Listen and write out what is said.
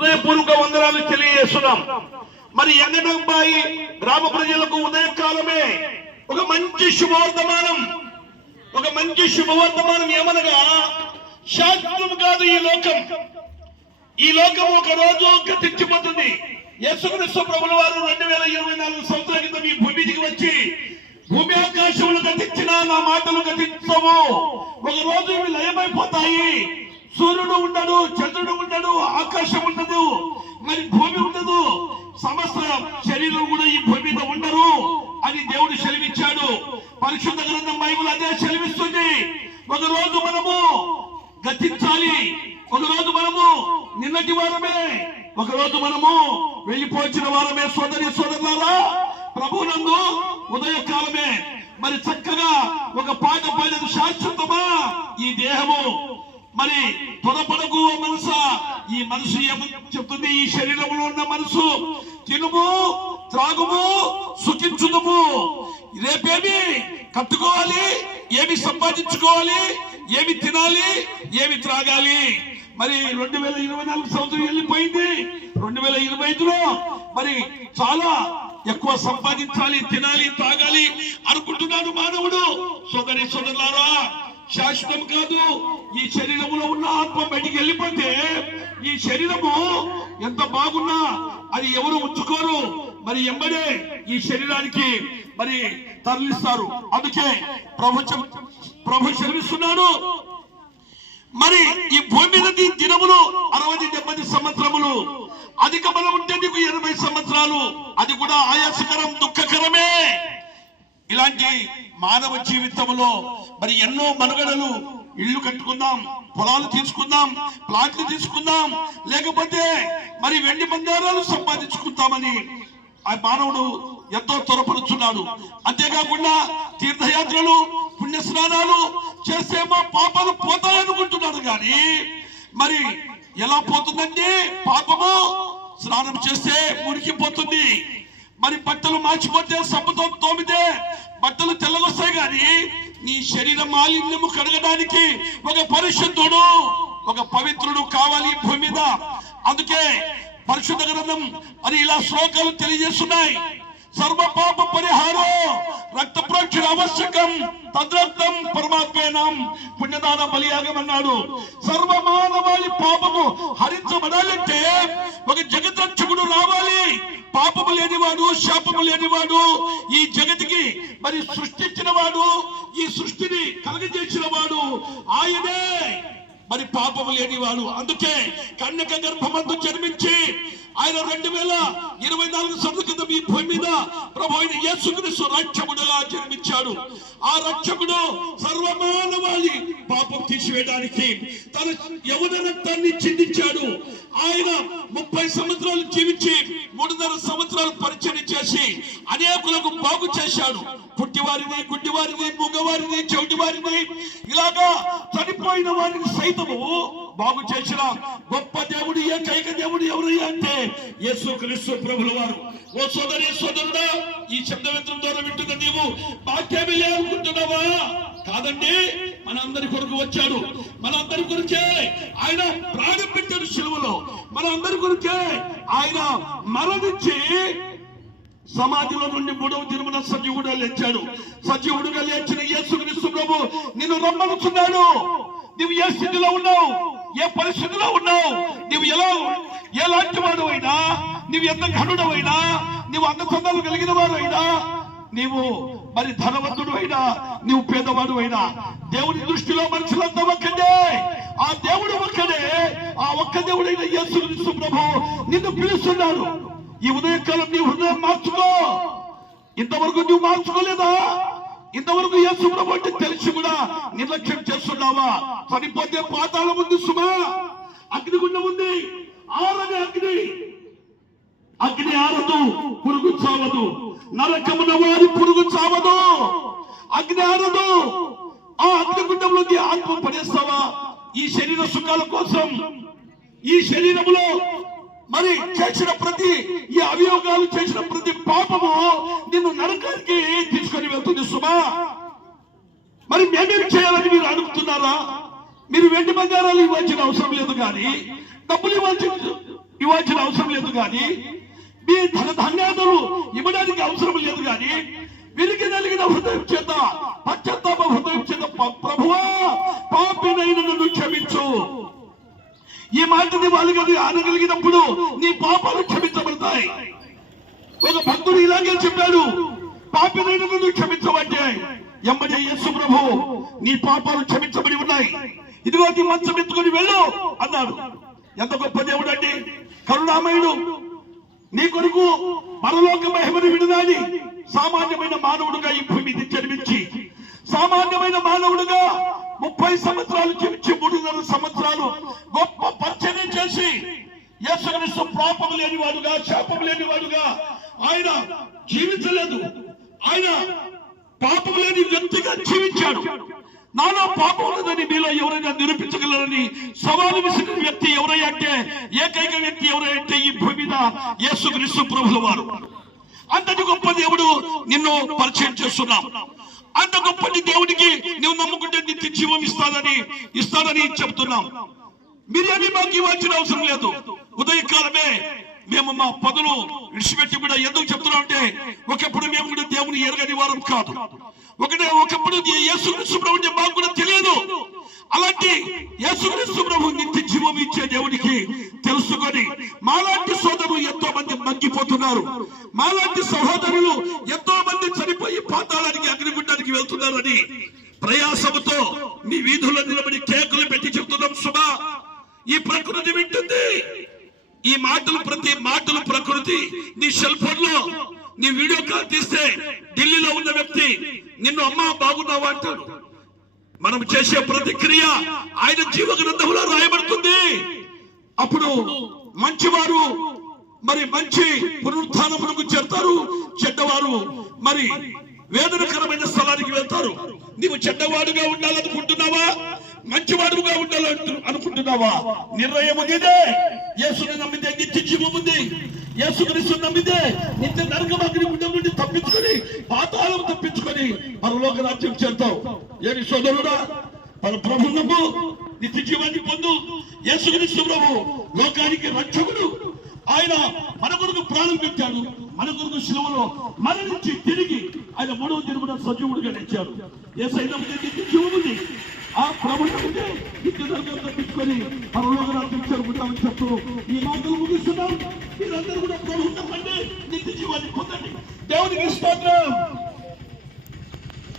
హృదయపూర్వక వందనాలు తెలియజేస్తున్నాం. మరి ఎంగనంబాయి గ్రామ ప్రజలకు ఉదయకాలమే ఒక మంచి శుభవర్తమానం ఒక మంచి శుభవర్తమానం ఏమనగా శాశ్వతం కాదు ఈ లోకం. ఈ లోకం ఒక రోజు గతించిపోతుంది యేసుక్రీస్తు ప్రభుల వారు రెండు వేల ఇరవై నాలుగు సంవత్సరాల క్రితం ఈ భూమి మీదికి వచ్చి భూమి ఆకాశములు గతించిన నా మాటలు గతించము ఒక రోజు ఇవి లయమైపోతాయి. సూర్యుడు ఉండడు చంద్రుడు ఉండడు ఆకాశం ఉండదు మరి భూమి ఉండదు సమస్త శరీరం కూడా ఈ భూమి మీద ఉండరు అని దేవుడు సెలవిచ్చాడు పరిశుద్ధ గ్రంథం బైబుల్ అదే సెలవిస్తుంది ఒకరోజు మనము గతించాలి. ఒకరోజు మనము నిన్నటి వారమే. ఒకరోజు మనము వెళ్ళిపోచిన వారమే. సోదరి సోదరులారా ప్రభునందు ఉదయకాలమే. మరి చక్కగా ఒక పాట పాడేది శాశ్వతమా ఈ దేహము? మరి త్వరపడకు మనస? ఈ మనసు ఏమని చెప్తుంది? ఈ శరీరంలో ఉన్న మనసు తినుము త్రాగుము సుఖించుదము. రేపేమి కట్టుకోవాలి? ఏమి సంపాదించుకోవాలి? ఏమి తినాలి? ఏమి త్రాగాలి? మరి రెండు వేల ఇరవై నాలుగు సంవత్సరం వెళ్ళిపోయింది. రెండు వేల ఇరవై ఐదులో మరి చాలా ఎక్కువ సంపాదించాలి తినాలి తాగాలి అనుకుంటున్నాడు మానవుడు. సోదరి సోదరులారా శాశ్వతం కాదు. ఈ శరీరంలో ఉన్న ఆత్మ బయటికి వెళ్ళిపోతే ఈ శరీరము ఎంత బాగున్నా అది ఎవరు ఉంచుకోరు. మరి ఎంబడే ఈ శరీరానికి మరి తరలిస్తారు. అందుకే ప్రభుత్వం ప్రభు శరణిస్తున్నాడు మరి ఈ భూమి మీద నీ దినములు అరవై డెబ్బై సంవత్సరములు అధిక బలం ఉంటే నీకు ఎనభై సంవత్సరాలు. అది కూడా ఆయాసకరం దుఃఖకరమే. ఇలాంటి మానవ జీవితంలో మరి ఎన్నో మనుగడలు ఇల్లు కట్టుకుందాం పొలాలు తీసుకుందాం ప్లాట్లు తీసుకుందాం. లేకపోతే మరి వెండి బంగారాలు సంపాదించుకుందామని ఆ మానవుడు ఎంతో త్వరపరుచున్నాడు అంతేకాకుండా తీర్థయాత్రలు పుణ్య స్నానాలు చేస్తే మా పాపాలు పోతాయనుకుంటున్నాడు కానీ మరి ఎలా పోతుందంటే పాపము స్నానం చేస్తే మురికిపోతుంది మరి బట్టలు మార్చిపోతే సబ్బుతో తోమితే బట్టలు తెల్లగొస్తాయి కానీ నీ శరీర మాలిన్యము కడగడానికి ఒక పరిశుద్ధుడు ఒక పవిత్రుడు కావాలి భూమి మీద. అందుకే పరిశుద్ధ గ్రంథం అని ఇలా శ్లోకాలు తెలియజేస్తున్నాయి. సర్వ పాప పరిహారం రక్త ప్రోక్షణ ఆవశ్యకం తద్రక్తం పరమాత్మేనం పుణ్యదాన బలియాగం అన్నాడు సర్వ మానవాళి పాపము హరించబడాలంటే ఒక జగద్రక్షకుడు రావాలి. పాపము లేనివాడు శాపము లేనివాడు ఈ జగతికి మరి సృష్టించిన వాడు ఈ సృష్టిని కలగజేసిన వాడు ఆయనే. మరి పాపము లేనివాడు. అందుకే కన్యక గర్భమందు జన్మించి ఆయన రెండు వేల ఇరవై నాలుగు సంవత్సరాల క్రితం ఈ భూమి మీద ప్రభు అయిన యేసుక్రీస్తు రక్షకుడుగా జన్మించాడు. ఆ రక్షకుడు సర్వమానవాళి పాపం తీసివేయడానికి తన యవన రక్తాన్ని చిందించాడు. ఆయన ముప్పై సంవత్సరాలు జీవించి మూడున్నర సంవత్సరాలు పరిచయం చేసి అనేకులకు బాగు చేశాడు. పుట్టివారిని గుడ్డివారిని మూగవారిని చెవిటివారిని ఇలాగా చనిపోయిన వారిని సైతము బాగు చేసిన గొప్ప దేవుడు ఏకైక దేవుడు ఎవరు అంటే యేసు క్రీస్తు ప్రభుల వారు. ఓ సోదరి సోదరుడా ఈ శబ్దవేత్రం ద్వారా వింటున్న నీవు వాక్యమే అనుకుంటున్నావా కాదండి మన అందరి కొరకు వచ్చాడు. మన అందరి కొరకే ఆయన ప్రాణ మన అందరి కొరకే ఆయన మరణించి సమాధిలో నుండి మూడవ దినమున సజీవుడుగా లేచాడు. సజీవుడుగా లేచిన యేసుక్రీస్తు ప్రభు నిన్ను రమ్మనుచున్నాడు. నువ్వు ఏ స్థితిలో ఉన్నావు? ఏ పరిస్థితిలో ఉన్నావు? నువ్వు ఎలా ఎలాంటి వాడు అయినా నువ్వు ఎంత ఘనుడు అయినా నువ్వు అందచందాలు కలిగిన వాడు అయినా నీవు మరి ధనవంతుడు అయినా నీవు పేదవాడు అయినా దేవుని దృష్టిలో మనుషులంతా ఒక్కడే ఆ దేవుడు ఒక్కడే. ఆ ఒక్క దేవుడైన యేసుక్రీస్తు ప్రభు నిన్ను పిలుస్తున్నాడు. ఈ ఉదయకాలం నీ హృదయం మార్చుకో. ఇంతవరకు నువ్వు మార్చుకోలేదా? ఇంతవరకు యేసు ప్రభు అంటే తెలిసి కూడా నిర్లక్ష్యం చేస్తున్నావా? చనిపోతే పాతాళం ఉంది సుమా. అగ్నిగుండం ఉంది. ఆరని అగ్ని. అగ్ని ఆరదు పురుగు చావదు. నరకమున వారి పురుగు చావదు. అగ్ని ఆరదు. ఆ అగ్నిగుండంలోకి ఆత్మ పడేస్తావా ఈ శరీర సుఖాల కోసం ఈ శరీరంలో మరి చేసిన ప్రతి ఈ అవియోగాలు చేసిన ప్రతి పాపము నిన్ను నరకానికి తీసుకొని వెళ్తుంది సుమా. మరి మేమేం చేయాలని మీరు అడుగుతున్నారా? మీరు వెండి బంగారాలు ఇవ్వాల్సిన అవసరం లేదు కానీ డబ్బులు ఇవ్వాల్సిన ఇవ్వాల్సిన అవసరం లేదు కానీ మీ ధన ధాన్యాదులు ఇవ్వడానికి అవసరం లేదు కానీ వెలికి నలిగిన హృదయం చేత పశ్చాత్తాప హృదయం చేత ప్రభువా పాపినైన నన్ను క్షమించు. ఈ మాటని వాళ్ళు అనగలిగినప్పుడు నీ పాపాలు క్షమించబడతాయి. ఒక భక్తుడు ఇలాగే చెప్పాడు పాపినైన నన్ను క్షమించబట్టే. ఎంబడే యేసు ప్రభు నీ పాపాలు క్షమించబడి ఉన్నాయి. ఇదిగో నీ మంచం ఎత్తుకొని వెళ్ళు అన్నాడు. ఎంత గొప్ప దేవుడు అండి కరుణామయుడు నీ కొరకు పరలోక మహిమను విడదాని సామాన్యమైన మానవుడుగా ఈ భూమి మీద జన్మించి సామాన్యమైన మానవుడుగా ముప్పై సంవత్సరాలు జీవించి మూడున్నర సంవత్సరాలు గొప్ప పరిచయం చేసి యేసుక్రీస్తు పాపం లేనివాడుగా శాపం లేనివాడుగా ఆయన జీవించలేదు. ఆయన పాపం లేని వ్యక్తిగా జీవించాడు. నాలో పాపం ఉన్నదని మీలో ఎవరైనా నిరూపించగలరని సవాలు విసిరిన వ్యక్తి ఎవరై అంటే ఏకైక వ్యక్తి ఎవరై అంటే ఈ భూమి మీద యేసుక్రీస్తు ప్రభుల వారు. అంతటి గొప్ప దేవుడు నిన్ను పరిచయం చేస్తున్నాం. అంత గొప్పటి దేవుడికి నువ్వు నమ్ముకుంటే జీవం ఇస్తానని ఇస్తానని చెబుతున్నాం బిర్యానీ మాకు ఇవ్వాల్సిన అవసరం లేదు. ఉదయకాలమే మేము మా పదులు విడిచిపెట్టి కూడా ఎందుకు చెప్తున్నాం అంటే ఒకప్పుడు మేము కూడా దేవుని ఎరగని వారం కాదు. ఒకటే ఒకప్పుడు యేసుక్రీస్తు ప్రభు మాకు కూడా తెలియదు. అలాంటి యేసుక్రీస్తు ప్రభు నిత్య జీవం ఇచ్చే దేవుడికి తెలుసుకొని మాలాంటి సోదరులు ఎంతో మంది మగ్గిపోతున్నారు మాలాంటి సహోదరులు ఎంతో మంది చనిపోయి పాతాళానికి అగ్నిగుండానికి వెళ్తున్నారని ప్రయాసముతో మీ వీధుల్లో నిలబడి కేకులు పెట్టి చెప్తున్నాం సుమా. ఈ ప్రకృతి వింటుంది. ఈ మాటలు ప్రతి మాటలు ప్రకృతి. నీ సెల్ ఫోన్లో నీ వీడియో కాల్ తీస్తే ఢిల్లీలో ఉన్న వ్యక్తి నిన్ను అమ్మా బాగున్నావా? అంటాడు. మనం చేసే ప్రతిక్రియ ఆయన జీవగ్రంథంలో రాయబడుతుంది. అప్పుడు మంచివారు మరి మంచి పునరుత్నములకు చేరుతారు. చెడ్డవారు మరి వేదనకరమైన స్థలానికి వెళ్తారు. నీవు చెడ్డవాడుగా ఉండాలనుకుంటున్నావా? మంచివాడుగా ఉండాలంటు అనుకుంటున్నావా? నిర్ణయం నీదే యేసుని నమ్మితే నిత్య జీవం ఉంది. యేసుక్రీస్తు నమ్మితే నిత్య నరకం అగ్ని నుండి తప్పించుకొని పాతాళం తప్పించుకొని పరలోక రాజ్యం చేరుతావు. ఏమి సోదరుడా? మన ప్రభు నమ్ము నిత్య జీవాన్ని పొందు. యేసుక్రీస్తు ప్రభు లోకానికి రక్షకుడు. ఆయన మన కొరకు ప్రాణం పెట్టాడు. మన కొరకు శిలువలో మరణించి తిరిగి ఆయన మూడవ దినమున సజీవుడిగా నిలిచాడు ఏ సైతం నిత్య ఆ ప్రభు నమ్మితే నిత్య నరకం తప్పించుకొని పరలోక రాజ్యం చేరుకుంటామని చెప్తూ ఈ మాటలు ముగిస్తున్నాం. మీరందరూ కూడా ప్రభుత్వం నమ్మండి నిత్య జీవాన్ని పొందండి. దేవునికి స్తోత్రం.